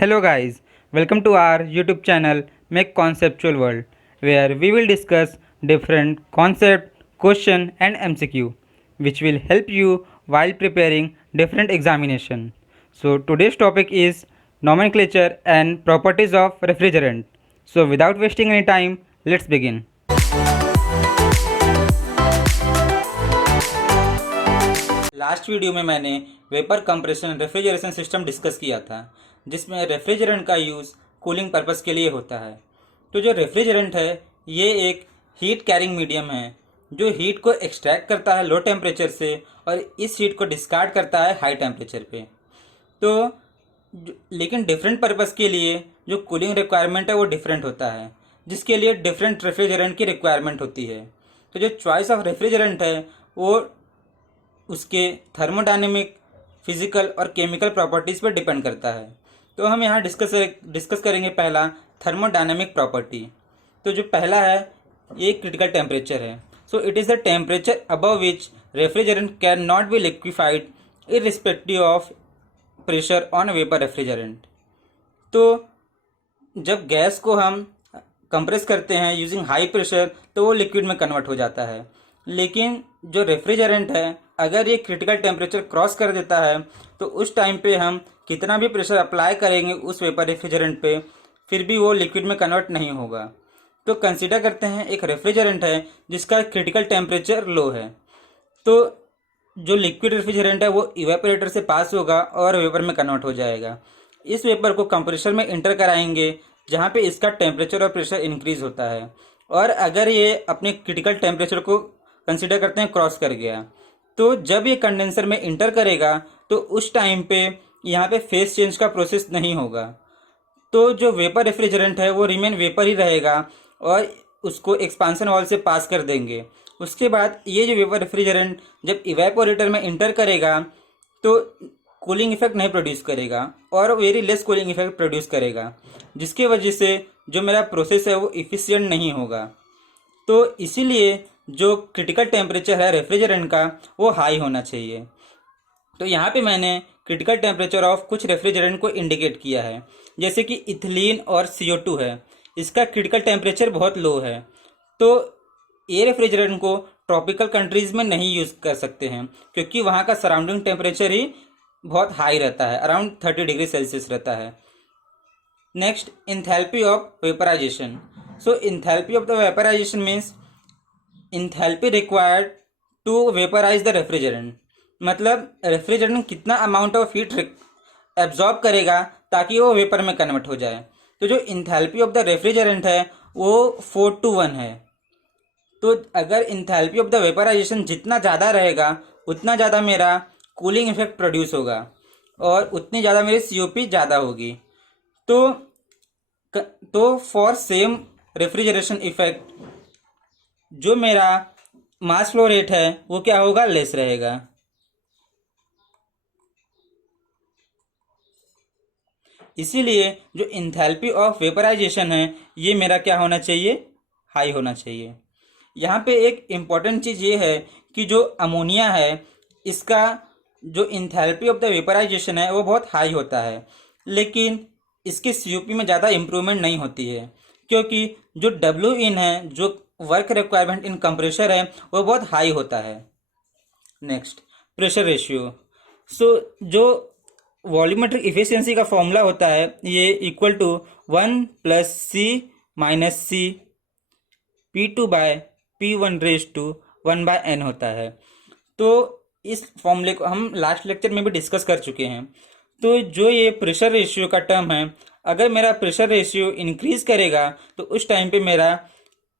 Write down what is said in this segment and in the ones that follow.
Hello guys, welcome to our YouTube channel Make Conceptual World, where we will discuss different concept, question and MCQ which will help you while preparing different examination. So today's topic is nomenclature and properties of refrigerant. So without wasting any time, let's begin. Last video में मैंने vapour compression refrigeration system discuss किया था, जिसमें refrigerant का use cooling purpose के लिए होता है। तो जो रेफ्रिजरेंट है ये एक हीट कैरिंग मीडियम है जो हीट को एक्सट्रैक्ट करता है लो टेम्परेचर से और इस हीट को डिस्कार्ड करता है हाई टेम्परेचर पे। तो लेकिन डिफरेंट पर्पस के लिए जो कूलिंग रिक्वायरमेंट है वो डिफरेंट होता है, जिसके लिए डिफरेंट रेफ्रिजरेंट की रिक्वायरमेंट होती है। तो जो चॉइस ऑफ रेफ्रिजरेंट है वो उसके थर्मोडायनेमिक, फिजिकल और केमिकल प्रॉपर्टीज़ पर डिपेंड करता है। तो हम यहाँ डिस्कस करेंगे पहला थर्मोडायनेमिक प्रॉपर्टी। तो जो पहला है ये क्रिटिकल टेम्परेचर है। So it is the temperature above which refrigerant can not be liquefied irrespective of pressure on vapour refrigerant. तो जब गैस को हम कंप्रेस करते हैं यूजिंग हाई प्रेशर तो वो लिक्विड में कन्वर्ट हो जाता है, लेकिन जो रेफ्रिजरेंट है अगर ये क्रिटिकल टेम्परेचर क्रॉस कर देता है तो उस टाइम पे हम कितना भी प्रेशर अप्लाई करेंगे उस वेपर रेफ्रिजरेंट पे फिर भी वो लिक्विड में कन्वर्ट नहीं होगा। तो कंसीडर करते हैं एक रेफ्रिजरेंट है जिसका क्रिटिकल टेम्परेचर लो है। तो जो लिक्विड रेफ्रिजरेंट है वो इवेपोरेटर से पास होगा और वेपर में कन्वर्ट हो जाएगा। इस वेपर को कंप्रेसर में इंटर कराएंगे जहाँ पे इसका टेम्परेचर और प्रेशर इंक्रीज होता है, और अगर ये अपने क्रिटिकल टेम्परेचर को कंसीडर करते हैं क्रॉस कर गया तो जब ये कंडेंसर में इंटर करेगा तो उस टाइम पे यहाँ पे फेस चेंज का प्रोसेस नहीं होगा। तो जो वेपर रेफ्रिजरेंट है वो रिमेन वेपर ही रहेगा और उसको एक्सपांसन वॉल से पास कर देंगे। उसके बाद ये जो वेपर रेफ्रिजरेंट जब इवेपोरेटर में इंटर करेगा तो कूलिंग इफेक्ट नहीं प्रोड्यूस करेगा और very less cooling effect produce करेगा, जिसकी वजह से जो मेरा प्रोसेस है वो इफ़िशियंट नहीं होगा। तो इसीलिए जो क्रिटिकल टेम्परेचर है रेफ्रिजरेंट का वो हाई होना चाहिए। तो यहाँ पे मैंने क्रिटिकल टेम्परेचर ऑफ कुछ रेफ्रिजरेंट को इंडिकेट किया है, जैसे कि इथिलीन और CO2 है। इसका क्रिटिकल टेम्परेचर बहुत लो है, तो ये रेफ्रिजरेंट को ट्रॉपिकल कंट्रीज़ में नहीं यूज़ कर सकते हैं क्योंकि वहाँ का सराउंडिंग टेम्परेचर ही बहुत हाई रहता है, अराउंड 30 डिग्री सेल्सियस रहता है। Next, enthalpy of vaporization. So enthalpy of the vaporization means enthalpy required to vaporize the refrigerant. मतलब रेफ्रिजरेंट कितना अमाउंट ऑफ हीट एब्जॉर्ब करेगा ताकि वो वेपर में कन्वर्ट हो जाए। तो जो इंथैल्पी ऑफ द रेफ्रिजरेंट है वो 4:1 है। तो अगर इंथैल्पी ऑफ द वेपराइजेशन जितना ज़्यादा रहेगा उतना ज़्यादा मेरा कूलिंग इफेक्ट प्रोड्यूस होगा और उतनी ज़्यादा मेरी COP ज़्यादा होगी। तो फॉर सेम रेफ्रिजरेशन इफेक्ट जो मेरा मास फ्लो रेट है वो क्या होगा, लेस रहेगा। इसीलिए जो इंथैल्पी ऑफ वेपराइजेशन है ये मेरा क्या होना चाहिए, हाई होना चाहिए। यहाँ पे एक इम्पॉर्टेंट चीज़ ये है कि जो अमोनिया है इसका जो इंथैल्पी ऑफ द वेपराइजेशन है वो बहुत हाई होता है, लेकिन इसके COP में ज़्यादा इम्प्रूवमेंट नहीं होती है क्योंकि जो WIN है, जो वर्क रिक्वायरमेंट इन कंप्रेसर है, वो बहुत हाई होता है। Next, pressure ratio. सो जो वॉल्यूमेट्रिक इफिशियंसी का फॉर्मूला होता है ये equal to 1 + C - C P2/P1/1/n होता है। तो इस फॉर्मूले को हम लास्ट लेक्चर में भी डिस्कस कर चुके हैं। तो जो ये प्रेशर रेशियो का टर्म है, अगर मेरा प्रेशर रेशियो इंक्रीज करेगा तो उस टाइम पे मेरा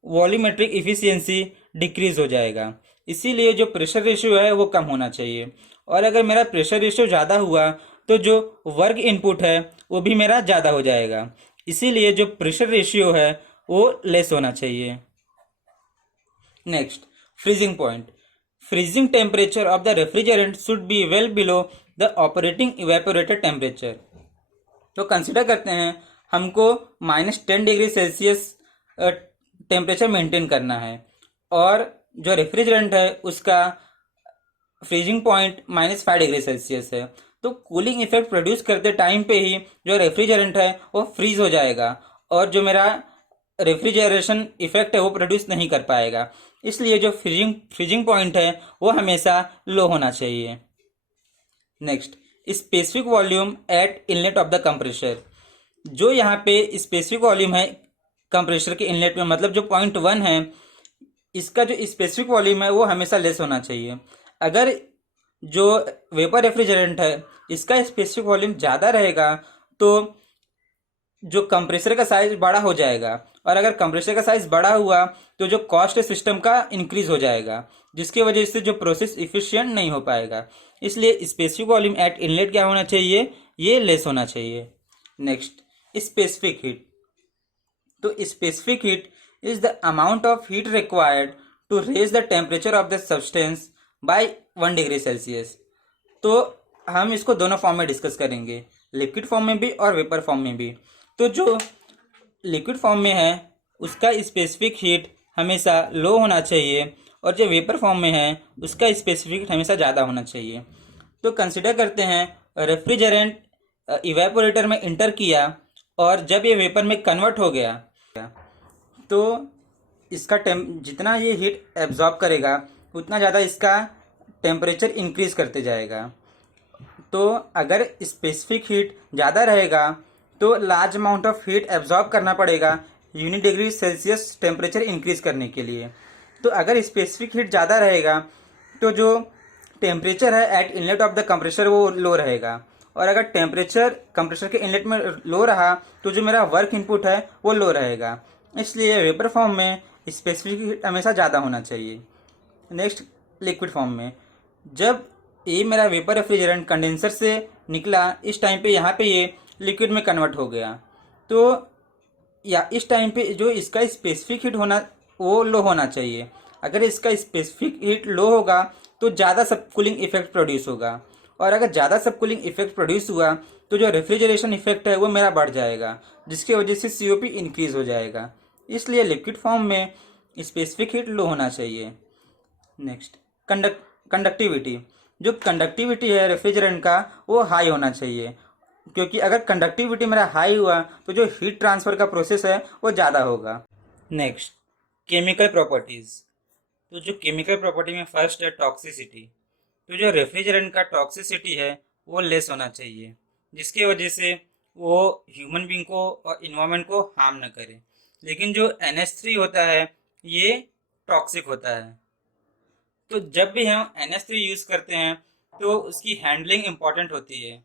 वॉल्यूमेट्रिक इफिशियंसी डिक्रीज हो जाएगा। इसीलिए जो प्रेशर रेशियो है वो कम होना चाहिए, और अगर मेरा प्रेशर रेशियो ज़्यादा हुआ तो जो वर्क इनपुट है वो भी मेरा ज़्यादा हो जाएगा। इसीलिए जो प्रेशर रेशियो है वो लेस होना चाहिए। Next, freezing point. Freezing temperature of the refrigerant should be well below the operating evaporator temperature. तो कंसिडर करते हैं हमको -10 डिग्री सेल्सियस टेम्परेचर मेंटेन करना है और जो रेफ्रिजरेंट है उसका फ्रीजिंग पॉइंट -5 डिग्री सेल्सियस है। तो कूलिंग इफेक्ट प्रोड्यूस करते टाइम पे ही जो रेफ्रिजरेंट है वो फ्रीज हो जाएगा और जो मेरा रेफ्रिजरेशन इफेक्ट है वो प्रोड्यूस नहीं कर पाएगा। इसलिए जो फ्रीजिंग फ्रीजिंग पॉइंट है वो हमेशा लो होना चाहिए। Next, specific volume at inlet of the compressor. जो यहाँ पे स्पेसिफिक वॉल्यूम है कंप्रेसर के इनलेट में, मतलब जो पॉइंट 1 है, इसका जो स्पेसिफिक वॉल्यूम है वो हमेशा लेस होना चाहिए। अगर जो वेपर रेफ्रिजरेंट है इसका स्पेसिफिक वॉल्यूम ज़्यादा रहेगा तो जो कंप्रेसर का साइज बड़ा हो जाएगा, और अगर कंप्रेसर का साइज बड़ा हुआ तो जो कॉस्ट है सिस्टम का इंक्रीज हो जाएगा, जिसकी वजह से जो प्रोसेस इफिशिएंट नहीं हो पाएगा। इसलिए स्पेसिफिक वॉल्यूम एट इनलेट क्या होना चाहिए, ये लेस होना चाहिए। Next, specific heat. तो specific heat is the amount of heat required to raise the temperature of the substance by 1 degree Celsius. तो हम इसको दोनों फॉर्म में डिस्कस करेंगे, लिक्विड फॉर्म में भी और वेपर फॉर्म में भी। तो जो लिक्विड फॉर्म में है उसका स्पेसिफिक हीट हमेशा लो होना चाहिए, और जो वेपर फॉर्म में है उसका स्पेसिफिक हीट हमेशा ज़्यादा होना चाहिए। तो कंसिडर करते हैं रेफ्रिजरेंट इवेपोरेटर में इंटर किया और जब ये वेपर में कन्वर्ट हो गया तो इसका जितना ये हीट एब्जॉर्ब करेगा उतना ज़्यादा इसका टेम्परेचर इंक्रीज करते जाएगा। तो अगर स्पेसिफिक हीट ज़्यादा रहेगा तो large amount of heat absorb करना पड़ेगा unit degree Celsius temperature increase करने के लिए। तो अगर स्पेसिफिक हीट ज़्यादा रहेगा तो जो टेम्परेचर है eight inlet of the compressor वो लो रहेगा, और अगर टेम्परेचर कंप्रेसर के इनलेट में लो रहा तो जो मेरा वर्क इनपुट है वो लो रहेगा। इसलिए वेपर फॉर्म में स्पेसिफिक हीट हमेशा ज़्यादा होना चाहिए। नेक्स्ट, लिक्विड फॉर्म में जब ये मेरा वेपर रेफ्रिजरेंट कंडेंसर से निकला, इस टाइम पे यहाँ पे ये लिक्विड में कन्वर्ट हो गया, तो या इस टाइम पे जो इसका स्पेसिफिक हीट होना वो लो होना चाहिए। अगर इसका स्पेसिफिक हीट लो होगा तो ज़्यादा सब कूलिंग इफेक्ट प्रोड्यूस होगा, और अगर ज़्यादा सब कूलिंग इफेक्ट प्रोड्यूस हुआ तो जो रेफ्रिजरेशन इफेक्ट है वो मेरा बढ़ जाएगा, जिसकी वजह से COP इंक्रीज हो जाएगा। इसलिए लिक्विड फॉर्म में स्पेसिफिक हीट लो होना चाहिए। Next, conductivity. जो कंडक्टिविटी है रेफ्रिजरेंट का वो हाई होना चाहिए, क्योंकि अगर कंडक्टिविटी मेरा हाई हुआ तो जो हीट ट्रांसफ़र का प्रोसेस है वो ज़्यादा होगा। Next, chemical properties. तो जो केमिकल प्रॉपर्टी में फर्स्ट है टॉक्सिसिटी। तो जो रेफ्रिजरेंट का टॉक्सिसिटी है वो लेस होना चाहिए, जिसकी वजह से वो ह्यूमन बींग को और इन्वायरमेंट को हार्म न करे। लेकिन जो NH3 होता है ये टॉक्सिक होता है। तो जब भी हम NH3 यूज़ करते हैं तो उसकी हैंडलिंग इम्पॉर्टेंट होती है,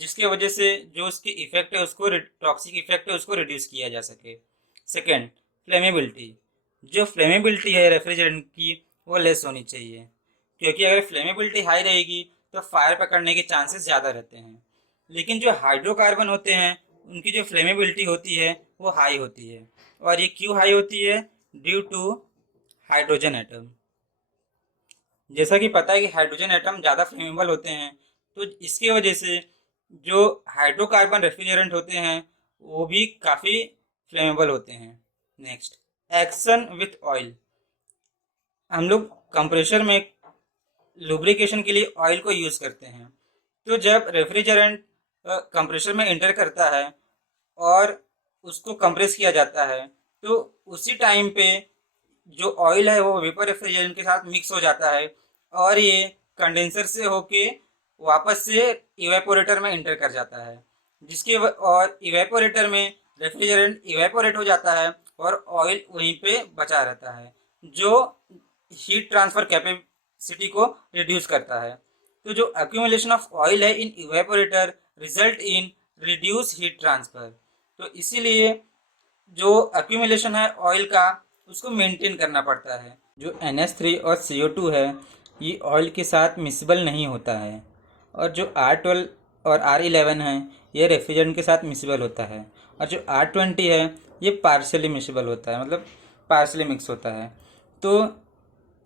जिसकी वजह से जो उसकी इफेक्ट है उसको टॉक्सिक इफेक्ट है उसको रिड्यूस किया जा सके। Second, flammability. जो फ्लेमेबिलिटी है रेफ्रिजरेंट की वो लेस होनी चाहिए, क्योंकि अगर फ्लेमेबिलिटी हाई रहेगी तो फायर पकड़ने के चांसेस ज़्यादा रहते हैं। लेकिन जो हाइड्रोकार्बन होते हैं उनकी जो फ्लेमेबिलिटी होती है वो हाई होती है, और ये क्यों हाई होती है, ड्यू टू हाइड्रोजन एटम। जैसा कि पता है कि हाइड्रोजन एटम ज़्यादा फ्लेमेबल होते हैं, तो इसकी वजह से जो हाइड्रोकार्बन रेफ्रिजरेंट होते हैं वो भी काफ़ी फ्लेमेबल होते हैं। Next, action with oil. हम लोग कंप्रेसर में लुब्रिकेशन के लिए ऑयल को यूज़ करते हैं। तो जब रेफ्रिजरेंट कंप्रेसर में इंटर करता है और उसको कंप्रेस किया जाता है तो उसी टाइम पे जो ऑयल है वो वेपर रेफ्रिजरेंट के साथ मिक्स हो जाता है, और ये कंडेंसर से होके वापस से इवेपोरेटर में इंटर कर जाता है, और इवेपोरेटर में रेफ्रिजरेंट इवेपोरेट हो जाता है और ऑयल वहीं पे बचा रहता है, जो हीट ट्रांसफ़र कैपेसिटी को रिड्यूस करता है। तो जो एक्यूमुलेशन ऑफ ऑयल है in evaporator result in reduce heat transfer. तो इसीलिए जो एक्यूमुलेशन है ऑयल का उसको मेंटेन करना पड़ता है। जो NH3 और CO2 है ये ऑयल के साथ मिसिबल नहीं होता है, और जो R12 और R11 है ये रेफ्रिजरेंट के साथ मिसिबल होता है, और जो R20 है ये पार्शियली मिसिबल होता है, मतलब पार्शियली मिक्स होता है। तो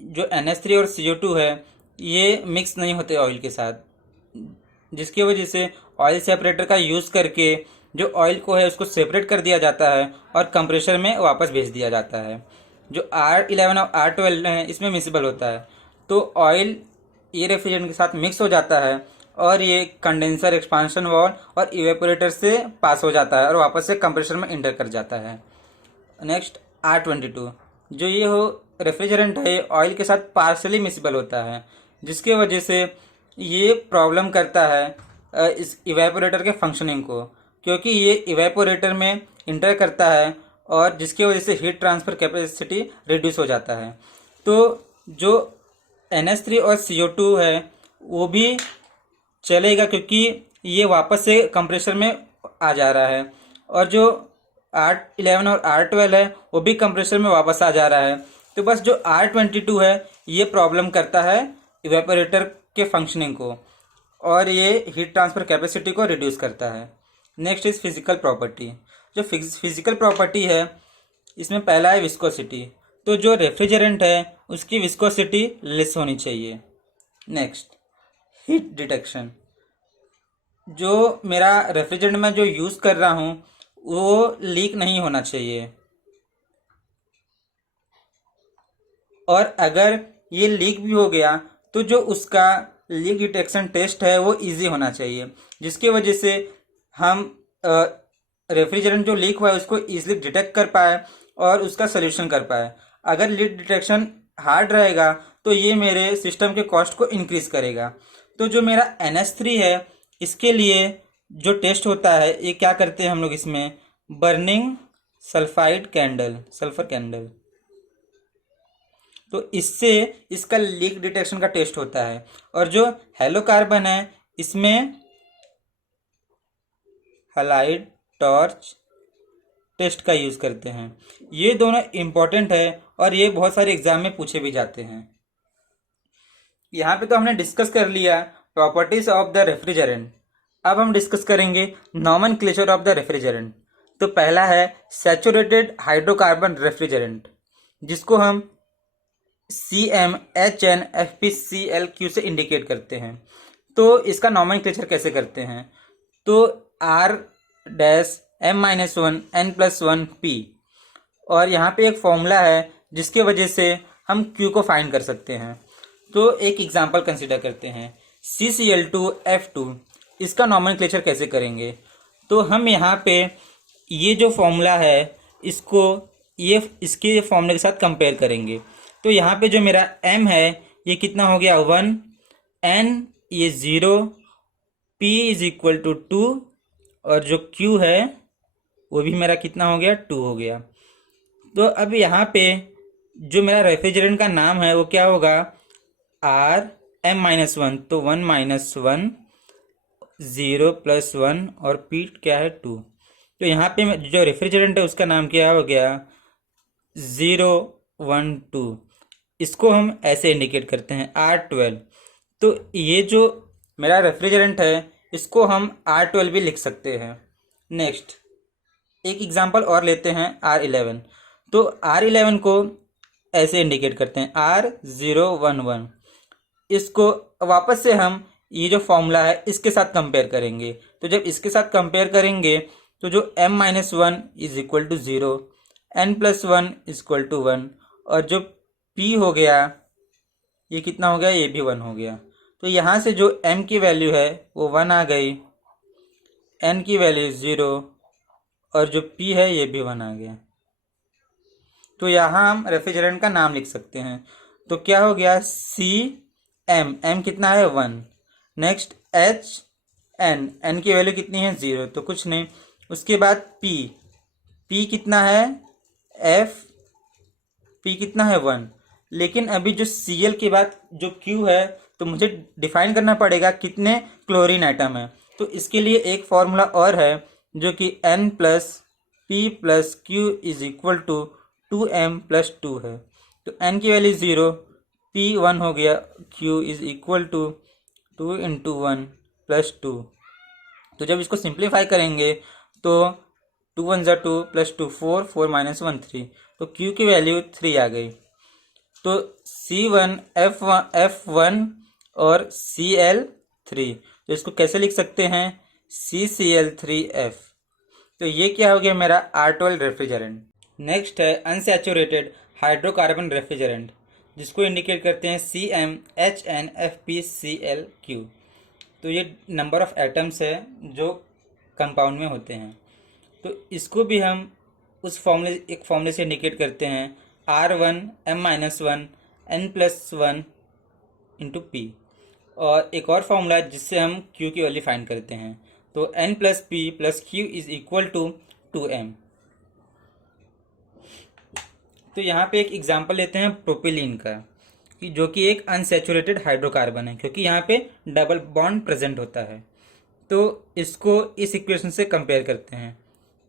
जो NH3 और CO2 है ये मिक्स नहीं होते ऑयल के साथ, जिसकी वजह से ऑयल सेपरेटर का यूज़ करके जो ऑयल को है उसको सेपरेट कर दिया जाता है और कंप्रेसर में वापस भेज दिया जाता है। जो R11 और R12 है इसमें मिसिबल होता है, तो ऑयल ये रेफ्रिजरेंट के साथ मिक्स हो जाता है और ये कंडेंसर, एक्सपांशन वाल्व और इवेपोरेटर से पास हो जाता है और वापस से कंप्रेसर में इंटर कर जाता है। नेक्स्ट R22, जो ये हो रेफ्रिजरेंट है, ऑयल के साथ पार्शली मिसिबल होता है, जिसके वजह से ये प्रॉब्लम करता है इस इवेपोरेटर के फंक्शनिंग को, क्योंकि ये इवेपोरेटर में इंटर करता है और जिसकी वजह से हीट ट्रांसफ़र कैपेसिटी रिड्यूस हो जाता है। तो जो NH3 और CO2 है वो भी चलेगा, क्योंकि ये वापस से कंप्रेसर में आ जा रहा है, और जो R11 और R12 है वो भी कंप्रेसर में वापस आ जा रहा है। तो बस जो R22 है ये प्रॉब्लम करता है इवेपोरेटर के फंक्शनिंग को, और ये हीट ट्रांसफ़र कैपेसिटी को रिड्यूस करता है। Next is physical property. जो फिजिकल प्रॉपर्टी है इसमें पहला है विस्कोसिटी। तो जो रेफ्रिजरेंट है उसकी विस्कोसिटी लेस होनी चाहिए। Next heat detection. जो मेरा रेफ्रिजरेंट में जो यूज़ कर रहा हूँ वो लीक नहीं होना चाहिए, और अगर ये लीक भी हो गया तो जो उसका लीक डिटेक्शन टेस्ट है वो इजी होना चाहिए, जिसकी वजह से हम रेफ्रिजरेंट जो लीक हुआ है उसको ईजिली डिटेक्ट कर पाए और उसका सल्यूशन कर पाए। अगर लीक डिटेक्शन हार्ड रहेगा तो ये मेरे सिस्टम के कॉस्ट को इंक्रीज करेगा। तो जो मेरा NH3 है इसके लिए जो टेस्ट होता है, ये क्या करते हैं हम लोग इसमें burning sulphide candle, sulphur candle, तो इससे इसका लीक डिटेक्शन का टेस्ट होता है। और जो हेलो कार्बन है इसमें हैलाइड टॉर्च टेस्ट का यूज़ करते हैं। ये दोनों इम्पॉर्टेंट है और ये बहुत सारे एग्जाम में पूछे भी जाते हैं। यहाँ पे तो हमने डिस्कस कर लिया प्रॉपर्टीज ऑफ द रेफ्रिजरेंट। अब हम डिस्कस करेंगे नॉमेनक्लेचर ऑफ द रेफ्रिजरेंट। तो पहला है सैचुरेटेड हाइड्रोकार्बन रेफ्रिजरेंट, जिसको हम CmHnFpClQ से इंडिकेट करते हैं। तो इसका नॉमेनक्लेचर कैसे करते हैं, तो R-M-1N+1P, और यहाँ पे एक फॉर्मूला है जिसके वजह से हम Q को फाइंड कर सकते हैं। तो एक एग्जांपल कंसीडर करते हैं CCl2F2। इसका नॉमेनक्लेचर कैसे करेंगे, तो हम यहाँ पे ये जो फॉर्मूला है इसको इसके फॉर्मूले के साथ कंपेयर करेंगे। तो यहाँ पे जो मेरा M है ये कितना हो गया 1, N ये 0, P इज इक्वल टू 2, और जो Q है वो भी मेरा कितना हो गया 2 हो गया। तो अब यहाँ पे जो मेरा रेफ्रिजरेंट का नाम है वो क्या होगा RM-1, तो 1 - 1 0 + 1 और P क्या है 2। तो यहाँ पे जो रेफ्रिजरेंट है उसका नाम क्या हो गया 012। इसको हम ऐसे इंडिकेट करते हैं R12। तो ये जो मेरा रेफ्रिजरेंट है इसको हम R12 भी लिख सकते हैं। नेक्स्ट एक एग्जांपल और लेते हैं R11। तो R11 को ऐसे इंडिकेट करते हैं R011। इसको वापस से हम ये जो फॉर्मूला है इसके साथ कंपेयर करेंगे। तो जब इसके साथ कंपेयर करेंगे तो जो M-1 is equal to 0, N+1 equal to 1, और जो P हो गया ये कितना हो गया, ये भी 1 हो गया। तो यहाँ से जो M की वैल्यू है वो 1 आ गई, N की वैल्यू 0, और जो P है ये भी 1 आ गया। तो यहाँ हम रेफ्रिजरेंट का नाम लिख सकते हैं। तो क्या हो गया CM, M कितना है 1। नेक्स्ट HN की वैल्यू कितनी है 0, तो कुछ नहीं। उसके बाद P कितना है P कितना है 1। लेकिन अभी जो Cl के बाद जो Q है तो मुझे डिफाइन करना पड़ेगा कितने क्लोरीन आइटम है। तो इसके लिए एक फॉर्मूला और है जो कि N + P + Q is equal to 2M + 2 है। तो N की वैल्यू 0, P 1 हो गया, Q इज इक्वल टू 2 × 1 + 2। तो जब इसको सिंप्लीफाई करेंगे तो 2 × 1 = 2 + 2 4, 4 - 1 3, तो Q की वैल्यू 3 आ गई। तो C1 F1 और Cl3, तो इसको कैसे लिख सकते हैं CCl3F। तो ये क्या हो गया मेरा R12 रेफ्रिजरेंट। नेक्स्ट है अनसैचुरेटेड हाइड्रोकार्बन रेफ्रिजरेंट, जिसको इंडिकेट करते हैं CmHnFpClQ। तो ये नंबर ऑफ एटम्स है जो कंपाउंड में होते हैं। तो इसको भी हम उस एक फॉर्मूले से इंडिकेट करते हैं, R1m-1 n+1 इंटू पी। और एक और फॉर्मूला है जिससे हम Q की वैल्यू फाइंड करते हैं, तो n+p+q is equal to 2m। तो यहाँ पे एक एग्जांपल लेते हैं प्रोपिलीन का, कि जो कि एक अनसैचुरेटेड हाइड्रोकार्बन है, क्योंकि यहाँ पे डबल बॉन्ड प्रेजेंट होता है। तो इसको इस इक्वेशन से कंपेयर करते हैं।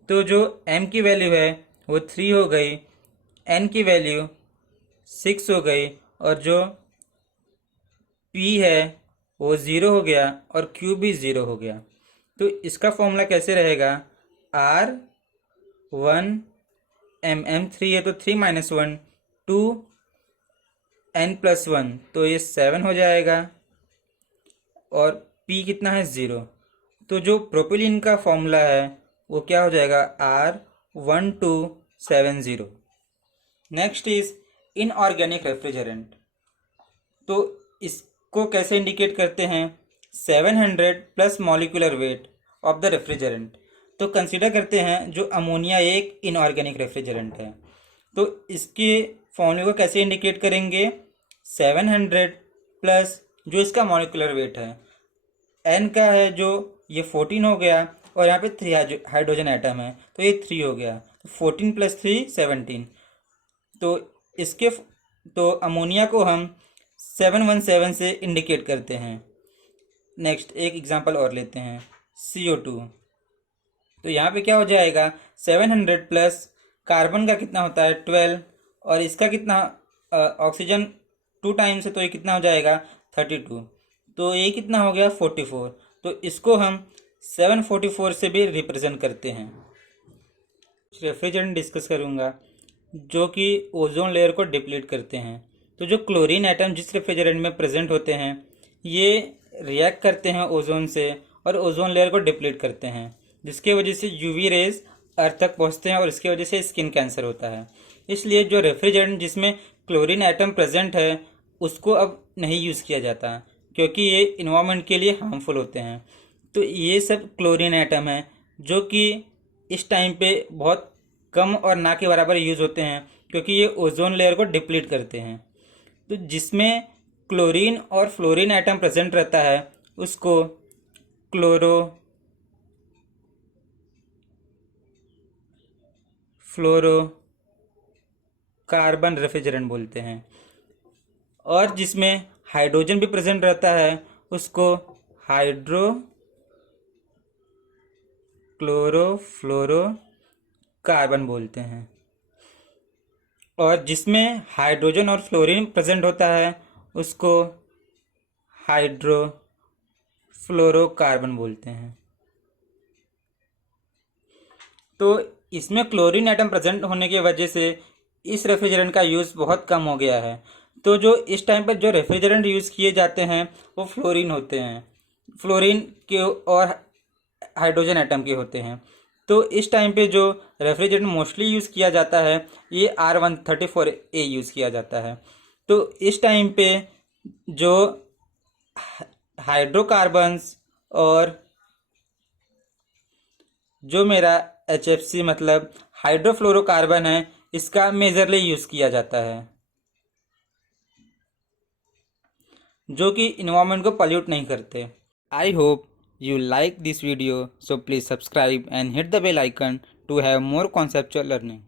तो जो m की वैल्यू है वो 3 हो गई, n की वैल्यू 6 हो गई, और जो p है वो 0 हो गया, और q भी 0 हो गया। तो इसका फॉर्मूला कैसे रहेगा, R1m3 है तो 3 - 1 2 n+1, तो ये 7 हो जाएगा, और p कितना है 0। तो जो प्रोपिलीन का फॉर्मूला है वो क्या हो जाएगा, R1270। Next is inorganic refrigerant. तो इसको कैसे इंडिकेट करते हैं, 700 plus molecular weight of the refrigerant. तो कंसीडर करते हैं जो अमोनिया एक इनऑर्गेनिक रेफ्रिजरेंट है, तो इसके फॉर्मूले को कैसे इंडिकेट करेंगे, 700 प्लस जो इसका मॉलिक्यूलर वेट है, n का है जो ये 14 हो गया, और यहाँ पे 3 हाइड्रोजन एटम है तो ये 3 हो गया, 14 + 3 17। तो इसके तो अमोनिया को हम 717 से इंडिकेट करते हैं। नेक्स्ट एक एग्जांपल और लेते हैं, CO2। तो यहाँ पे क्या हो जाएगा, 700 प्लस कार्बन का कितना होता है 12, और इसका कितना ऑक्सीजन 2 टाइम्स है तो ये कितना हो जाएगा 32, तो ये कितना हो गया 44। तो इसको हम 744 से भी रिप्रेजेंट करते हैं। रेफ्रिजरेंट डिस्कस करूँगा जो कि ओजोन लेयर को डिप्लीट करते हैं। तो जो क्लोरीन एटम जिस रेफ्रिजरेंट में प्रेजेंट होते हैं ये रिएक्ट करते हैं ओजोन से और ओजोन लेयर को डिप्लीट करते हैं, जिसके वजह से यूवी रेज अर्थ तक पहुंचते हैं और इसकी वजह से स्किन कैंसर होता है। इसलिए जो रेफ्रिजरेंट जिसमें क्लोरीन एटम प्रेजेंट है उसको अब नहीं यूज़ किया जाता, क्योंकि ये इन्वायरमेंट के लिए हार्मफुल होते हैं। तो ये सब क्लोरीन एटम है जो कि इस टाइम पे बहुत कम और ना के बराबर यूज़ होते हैं, क्योंकि ये ओजोन लेयर को डिप्लीट करते हैं। तो जिसमें क्लोरीन और फ्लोरीन एटम प्रेजेंट रहता है उसको फ्लोरोकार्बन रेफ्रिजरेंट बोलते हैं, और जिसमें हाइड्रोजन भी प्रेजेंट रहता है उसको हाइड्रोक्लोरोफ्लोरोकार्बन बोलते हैं, और जिसमें हाइड्रोजन और फ्लोरीन प्रेजेंट होता है उसको हाइड्रोफ्लोरोकार्बन बोलते हैं। तो इसमें क्लोरीन एटम प्रेजेंट होने की वजह से इस रेफ्रिजरेंट का यूज़ बहुत कम हो गया है। तो जो इस टाइम पर जो रेफ्रिजरेंट यूज़ किए जाते हैं वो फ्लोरीन होते हैं, फ्लोरीन के और हाइड्रोजन एटम के होते हैं। तो इस टाइम पे जो रेफ्रिजरेंट मोस्टली यूज़ किया जाता है ये R134a यूज़ किया जाता है। तो इस टाइम पे जो हाइड्रोकार्बन्स और जो मेरा HFC मतलब हाइड्रोफ्लोरोकार्बन है इसका मेजरली यूज़ किया जाता है, जो कि इन्वायरमेंट को पॉल्यूट नहीं करते। I hope you like this video, so please subscribe and hit the bell icon to have more conceptual learning.